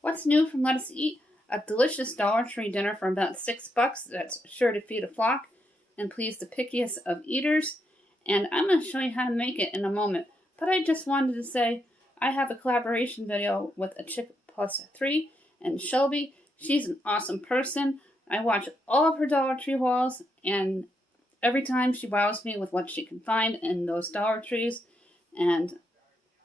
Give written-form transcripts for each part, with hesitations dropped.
What's new from Let Us Eat? A delicious Dollar Tree dinner for about $6 that's sure to feed a flock and please the pickiest of eaters. And I'm going to show you how to make it in a moment. But I just wanted to say I have a collaboration video with a chick plus 3 and Shelby. She's an awesome person. I watch all of her Dollar Tree hauls, and every time she wows me with what she can find in those Dollar Trees. And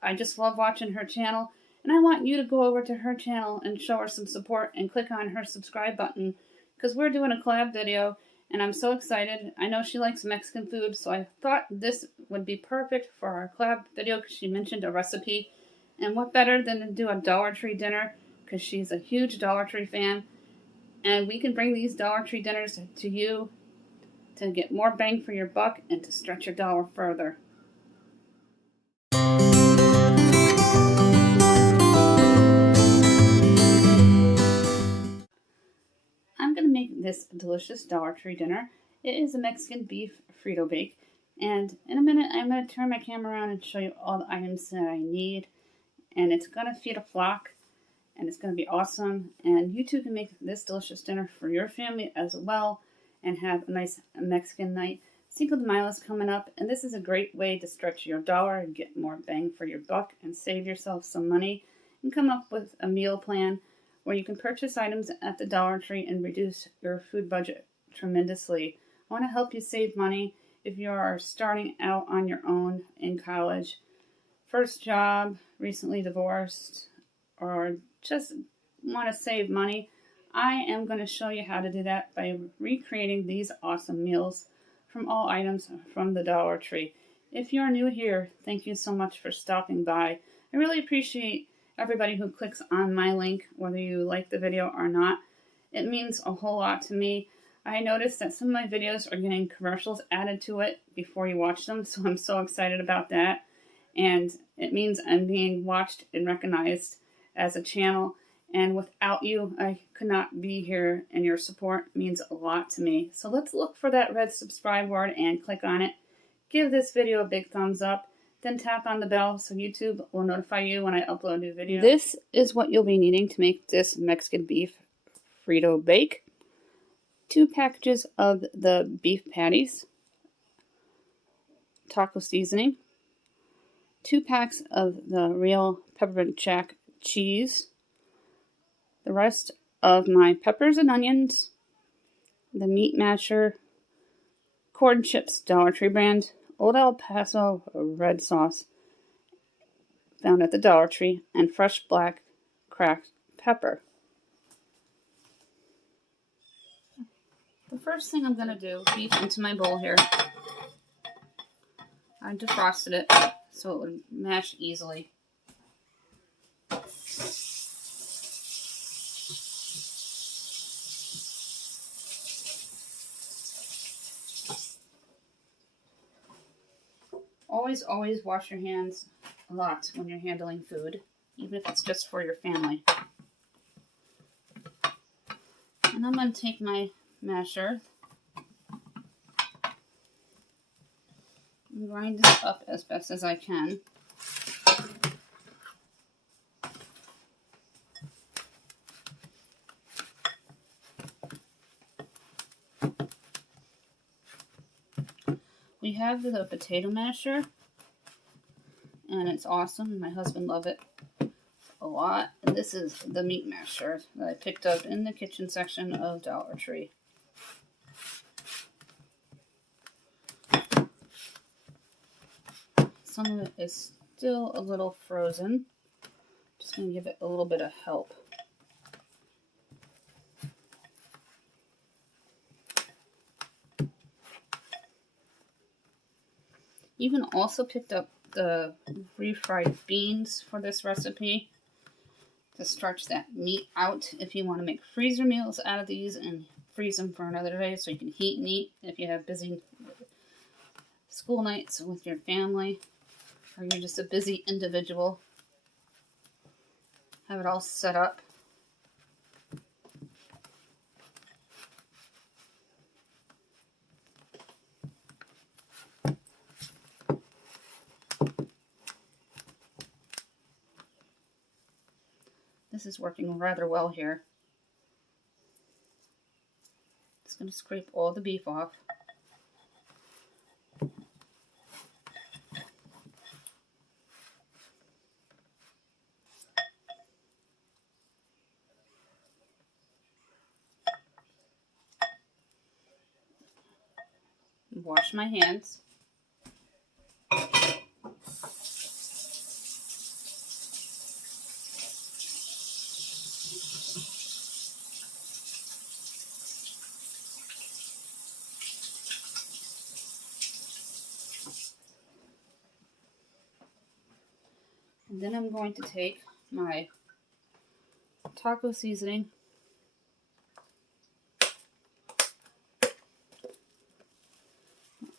I just love watching her channel. And I want you to go over to her channel and show her some support and click on her subscribe button, because we're doing a collab video and I'm so excited. I know she likes Mexican food, so I thought this would be perfect for our collab video because she mentioned a recipe. And what better than to do a Dollar Tree dinner, because she's a huge Dollar Tree fan. And we can bring these Dollar Tree dinners to you to get more bang for your buck and to stretch your dollar further. I'm going to make this delicious Dollar Tree dinner. It is a Mexican beef Frito bake. And in a minute, I'm going to turn my camera around and show you all the items that I need. And it's going to feed a flock. And it's going to be awesome. And you too can make this delicious dinner for your family as well and have a nice Mexican night. Cinco de Mayo is coming up, and this is a great way to stretch your dollar and get more bang for your buck and save yourself some money and come up with a meal plan where you can purchase items at the Dollar Tree and reduce your food budget tremendously. I want to help you save money if you are starting out on your own in college, first job, recently divorced, or just want to save money. I am going to show you how to do that by recreating these awesome meals from all items from the Dollar Tree. If you're new here, thank you so much for stopping by. I really appreciate everybody who clicks on my link, whether you like the video or not. It means a whole lot to me. I noticed that some of my videos are getting commercials added to it before you watch them, so I'm so excited about that. And it means I'm being watched and recognized as a channel. And without you, I could not be here, and your support means a lot to me. So let's look for that red subscribe word and click on it. Give this video a big thumbs up, then tap on the bell so YouTube will notify you when I upload new videos. This is what you'll be needing to make this Mexican beef Frito bake. 2 packages of the beef patties, taco seasoning, 2 packs of the real peppermint jack cheese, the rest of my peppers and onions, the meat masher, corn chips, Dollar Tree brand, Old El Paso red sauce, found at the Dollar Tree, and fresh black cracked pepper. The first thing I'm going to do, beef into my bowl here. I defrosted it so it would mash easily. Always wash your hands a lot when you're handling food, even if it's just for your family. And I'm going to take my masher and grind this up as best as I can. We have the potato masher, and it's awesome. My husband loves it a lot. And this is the meat masher that I picked up in the kitchen section of Dollar Tree. Some of it is still a little frozen. Just going to give it a little bit of help. Even also picked up the refried beans for this recipe to stretch that meat out if you want to make freezer meals out of these and freeze them for another day so you can heat and eat if you have busy school nights with your family or you're just a busy individual. Have it all set up. This is working rather well here. Just going to scrape all the beef off. Wash my hands. And then I'm going to take my taco seasoning,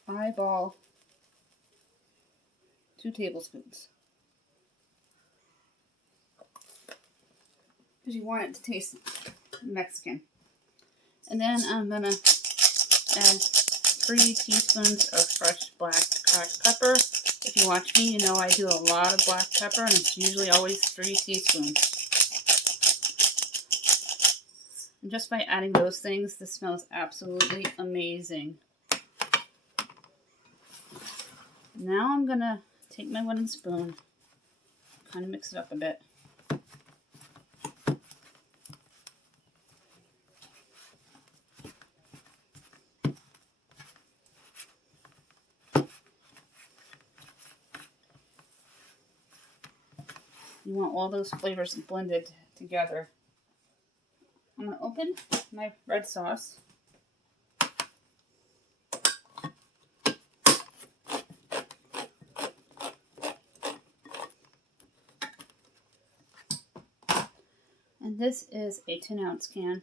eyeball 2 tablespoons. Because you want it to taste Mexican. And then I'm going to add 3 teaspoons of fresh black cracked pepper. If you watch me, you know I do a lot of black pepper, and it's usually always 3 teaspoons. And just by adding those things, this smells absolutely amazing. Now I'm going to take my wooden spoon, kind of mix it up a bit. You want all those flavors blended together. I'm going to open my red sauce. And this is a 10-ounce can.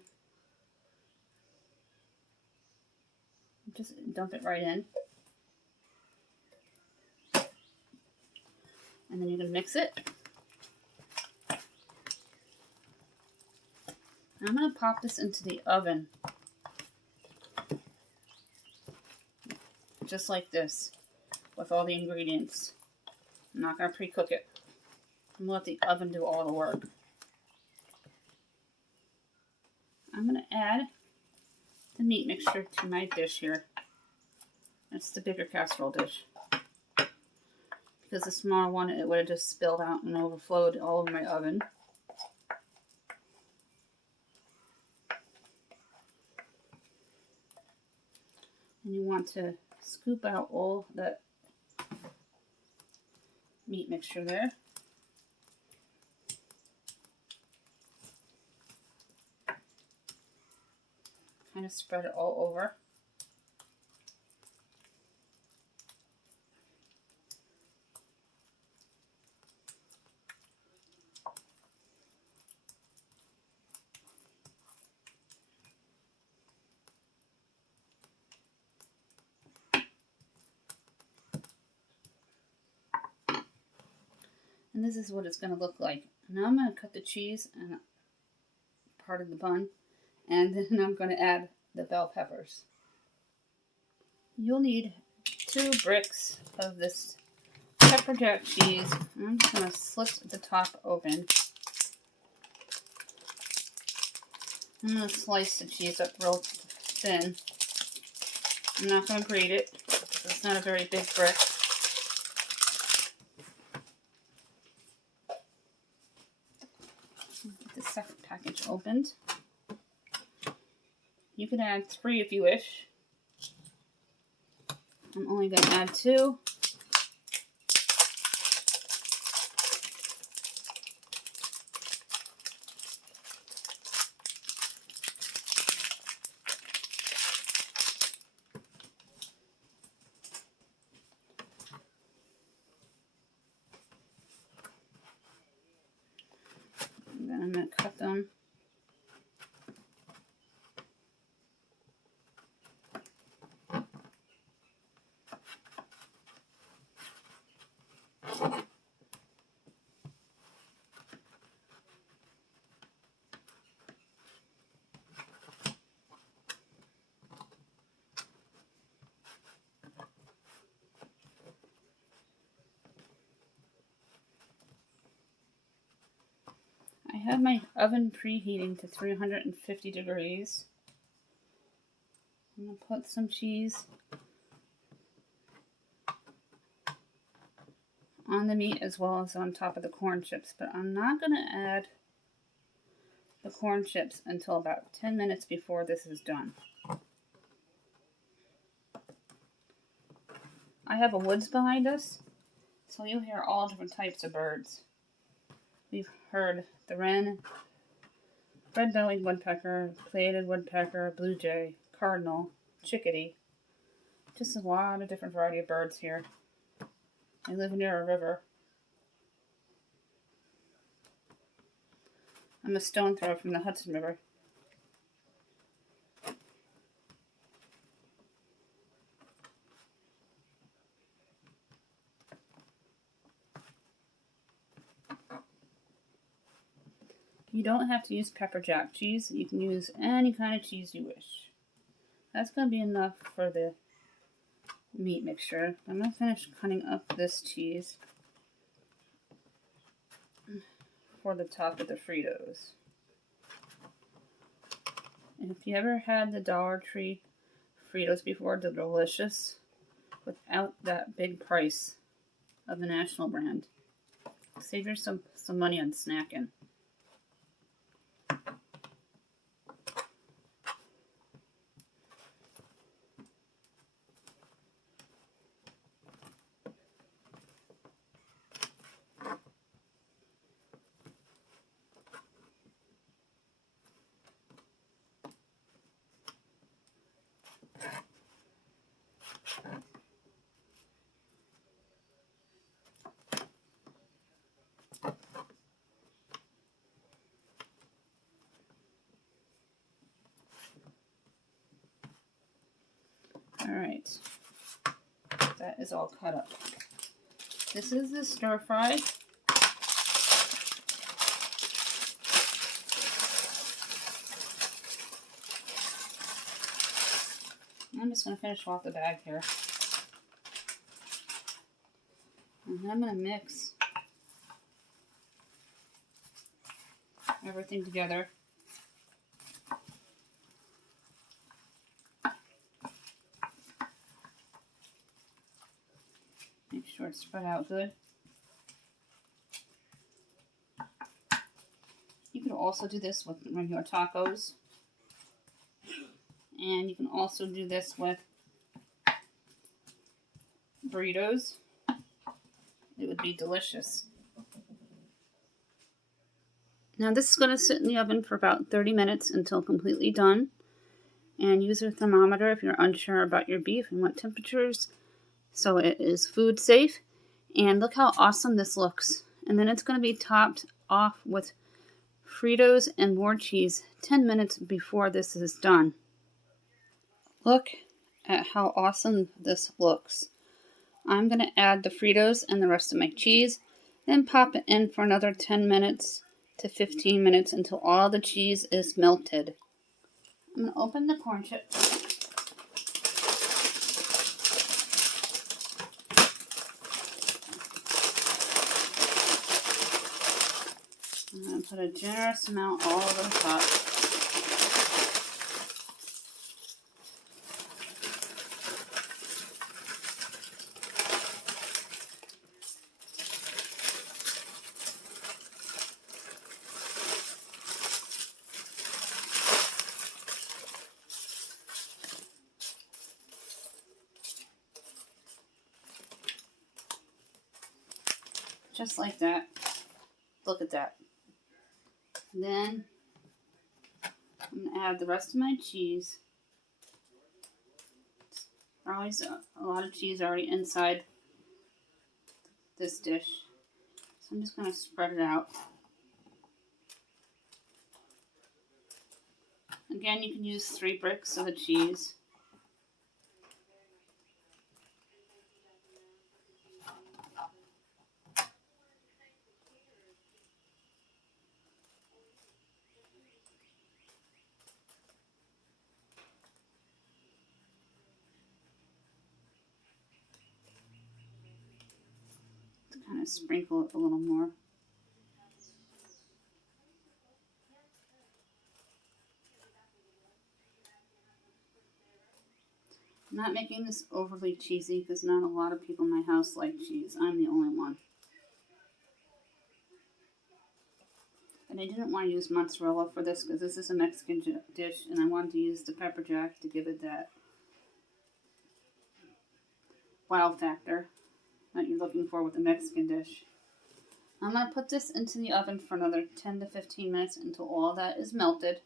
Just dump it right in. And then you're going to mix it. I'm going to pop this into the oven. Just like this, with all the ingredients. I'm not going to pre-cook it. I'm going to let the oven do all the work. I'm going to add the meat mixture to my dish here. It's the bigger casserole dish. Because the smaller one, it would have just spilled out and overflowed all over my oven. And you want to scoop out all that meat mixture there. Kind of spread it all over. And this is what it's going to look like. Now I'm going to cut the cheese and part of the bun, and then I'm going to add the bell peppers. You'll need 2 bricks of this pepper jack cheese. I'm just going to slit the top open. I'm going to slice the cheese up real thin. I'm not going to grate it. It's not a very big brick. Get the second package opened. You can add 3 if you wish. I'm only going to add 2. And then I'm going to cut them. I have my oven preheating to 350 degrees. I'm going to put some cheese on the meat as well as on top of the corn chips, but I'm not going to add the corn chips until about 10 minutes before this is done. I have a woods behind us, so you'll hear all different types of birds. We've heard the wren, red-bellied woodpecker, plated woodpecker, blue jay, cardinal, chickadee. Just a lot of different variety of birds here. I live near a river. I'm a stone throw from the Hudson River. You don't have to use pepper jack cheese. You can use any kind of cheese you wish. That's going to be enough for the meat mixture. I'm going to finish cutting up this cheese for the top of the Fritos. And if you ever had the Dollar Tree Fritos before, they're delicious without that big price of the national brand. Save yourself some money on snacking. Alright, that is all cut up. This is the stir fry. I'm just going to finish off the bag here. And then I'm going to mix everything together. Make sure it's spread out good. You could also do this with regular tacos. And you can also do this with burritos. It would be delicious. Now this is going to sit in the oven for about 30 minutes until completely done. And use a thermometer if you're unsure about your beef and what temperatures. So it is food safe. And look how awesome this looks. And then it's going to be topped off with Fritos and more cheese 10 minutes before this is done. Look at how awesome this looks. I'm going to add the Fritos and the rest of my cheese, then pop it in for another 10 minutes to 15 minutes until all the cheese is melted. I'm going to open the corn chips. I'm going to put a generous amount all over the top. Just like that. Look at that. And then I'm going to add the rest of my cheese. There's always a lot of cheese already inside this dish. So I'm just going to spread it out. Again, you can use 3 bricks of the cheese. Kind of sprinkle it a little more. I'm not making this overly cheesy because not a lot of people in my house like cheese. I'm the only one. And I didn't want to use mozzarella for this because this is a Mexican dish and I wanted to use the pepper jack to give it that wow factor that you're looking for with a Mexican dish. I'm going to put this into the oven for another 10 to 15 minutes until all that is melted.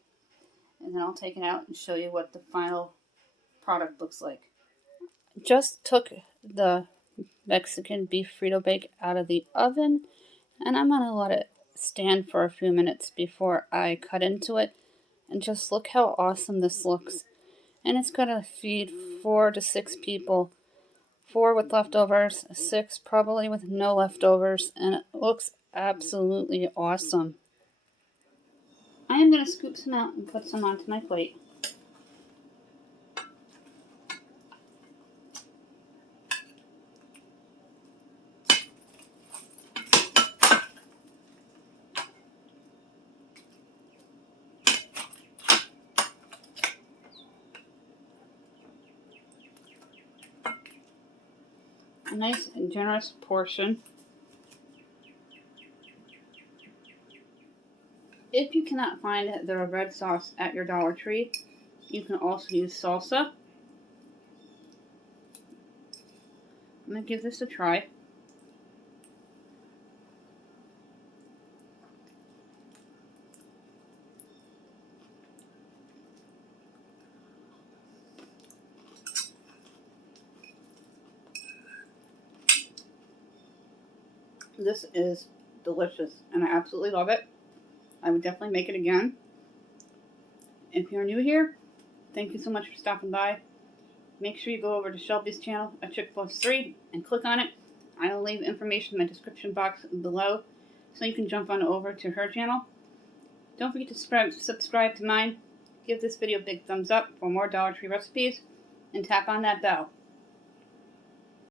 And then I'll take it out and show you what the final product looks like. Just took the Mexican beef Frito bake out of the oven. And I'm going to let it stand for a few minutes before I cut into it. And just look how awesome this looks. And it's going to feed 4 to 6 people. 4 with leftovers, 6 probably with no leftovers, and it looks absolutely awesome. I am going to scoop some out and put some onto my plate. A nice and generous portion. If you cannot find the red sauce at your Dollar Tree, you can also use salsa. I'm going to give this a try. This is delicious and I absolutely love it. I would definitely make it again. If you're new here, thank you so much for stopping by. Make sure you go over to Shelby's channel at Chick+3 and click on it. I'll leave information in my description box below so you can jump on over to her channel. Don't forget to subscribe to mine. Give this video a big thumbs up for more Dollar Tree recipes and tap on that bell.